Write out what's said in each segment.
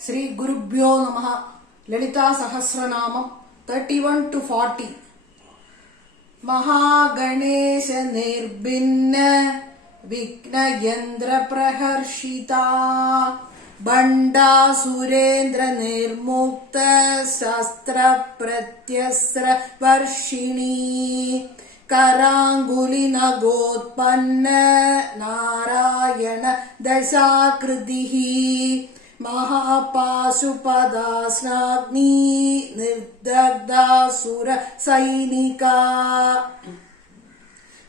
ശ്രീ ഗുരുഭ്യോ നമഃ. ലളിതാ സഹസ്രനാമം 31 to 40. മഹാഗണേശ നിർഭിന്ന വിഘ്നയന്ത്ര പ്രഹർഷിത ബണ്ഡാസുരേന്ദ്ര നിർമുക്ത ശസ്ത്ര പ്രത്യസ്ത്ര വർഷിണി കരാങ്കുലി നഗോത്പന്ന നാരായണ ദശാകൃതി മഹാപാശുപദാസ്നാഗ്നി നിർദഗ്ധാസുര സൈനിക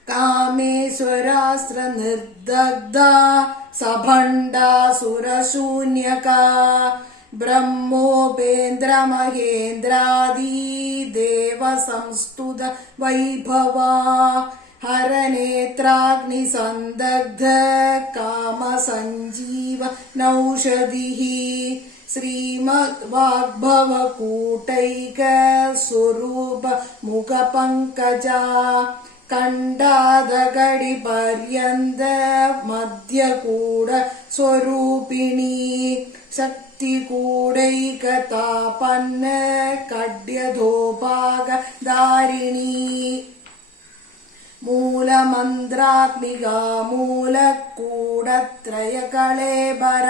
കാമേശ്വരാസ്ത്ര നിർദഗ്ധ സഭണ്ഡാസുരശൂന്യക ബ്രഹ്മോപേന്ദ്ര മഹേന്ദ്രാദി ദേവ സംസ്തുത വൈഭവ ഹരനേത്രാഗ്നി സന്ദഗ്ധ കാമ സഞ്ജീവ നൗഷധിഃ ശ്രീമദ് വാഗ്ഭവ കൂട്ടൈക സ്വരൂപ മുഖ പങ്കജ കണ്ടാദകടി പര്യന്ത മധ്യകൂട സ്വരൂപിണി ശക്തികൂടൈക താപന്ന കഡ്യധോപാക ധാരിണി മൂലമന്ത്രാത്മിക മൂലക്കൂടത്രയ കളേബര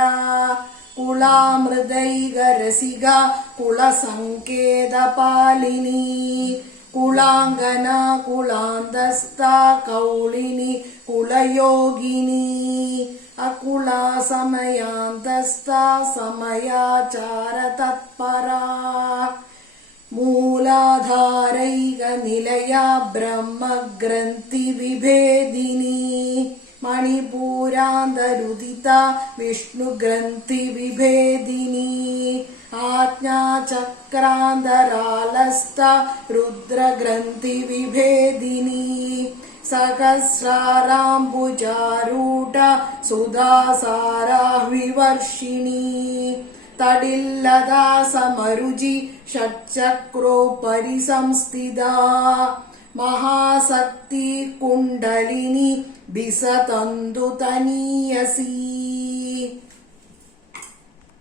കുളാമൃദൈക രസിക കുളസങ്കേത പാലിനി കുളാംഗന കുളാന്തസ്ഥ കൗളിനി കുളയോഗിനി അകുള സമയാന്തസ്ഥ സമയാചാര തത്പര മൂലാധാരൈക നിലയ ബ്രഹ്മഗ്രന്ഥി വിഭേദിനി മണിപൂരാന്തരുദിത വിഷ്ണുഗ്രന്ഥി വിഭേദിനി ആജ്ഞാചക്രാന്തരാലസ്ഥ രുദ്രഗ്രന്ഥി വിഭേദിനി സഹസ്രാരാംബുജാരൂഢ സുധാസാരാ വിവർഷിണി തടില്ലതാ സമരുചി ഷട്ചക്രോപരി സംസ്ഥിത മഹാശക്തി കുണ്ടലിനി ബിസതന്തു തനീയസി